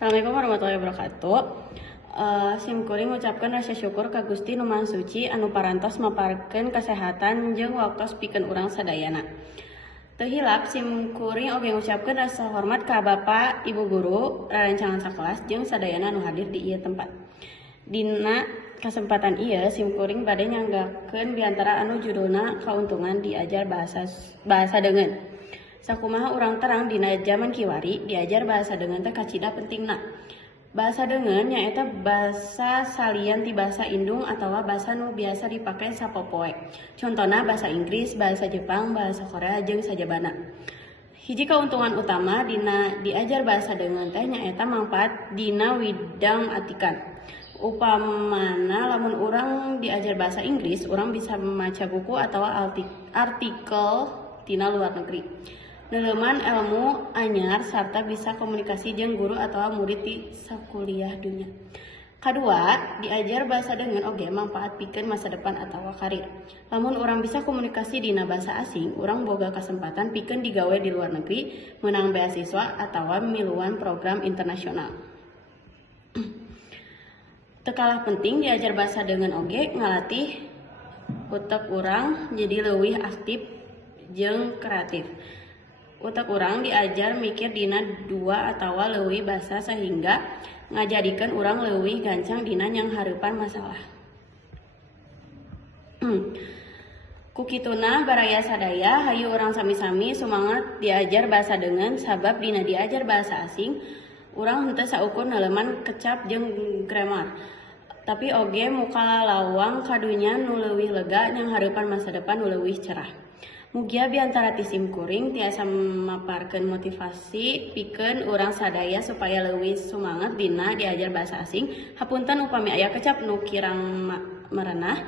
Assalamualaikum warahmatullahi wabarakatuh. Simkuring ngucapkeun rasa syukur ka Gusti Nu Maha Suci anu parantos maparkeun kasehatan jeung waktos pikeun urang sadayana. Teu hilap simkuring oge ngucapkeun rasa hormat ka Bapak, Ibu guru, rarancangan sakelas jeung sadayana anu hadir di ieu tempat. Dina kesempatan ieu simkuring bade nyanggakeun diantara anu judulna kauntungan diajar bahasa deungeun. Sakumaha urang terang dina zaman kiwari diajar bahasa deungeun teh kacida pentingna. Bahasa deungeun nyaeta bahasa salian ti bahasa indung atawa bahasa nu biasa dipake sapopoe. Contona bahasa Inggris, bahasa Jepang, bahasa Korea jeung sajabana. Hiji kauntungan utama dina diajar bahasa deungeun teh nyaeta mangpaat dina widang atikan. Upamana lamun urang diajar bahasa Inggris, urang bisa maca buku atawa artikel tina luar negeri. Neuleman ilmu anyar sarta bisa komunikasi jeung guru atau murid di sakuliah dunya. Kadua, diajar bahasa deungeun oge mangpaat pikeun masa depan atawa karir. Lamun urang bisa komunikasi dina bahasa asing, urang boga kasempatan pikeun digawe di luar negeri, meunang beasiswa atawa miluan program internasional. Teu kalah penting diajar bahasa deungeun oge ngalatih utek urang jadi leuwih aktif jeung kreatif. Utek urang diajar mikir dina dua atawa leuwih basa sehingga ngajadikeun urang leuwih gancang dina nyanghareupan masalah. Kukituna baraya sadaya hayu urang sami-sami sumangat diajar bahasa deungeun sabab dina diajar bahasa asing urang henteu saukur neuleman kecap jeung grammar. Tapi oge muka lawang kadunya nu leuwih lega nyanghareupan masa depan nu leuwih cerah. Mugia biantara ti simkuring tiasa maparkeun motivasi pikeun urang sadaya supaya leuwih sumangat dina diajar bahasa asing. Hapunten upami aya kecap nu kirang merenah.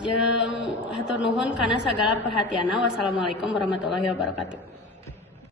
Jeung hatur nuhun kana sagala perhatianna. Wassalamualaikum warahmatullahi wabarakatuh.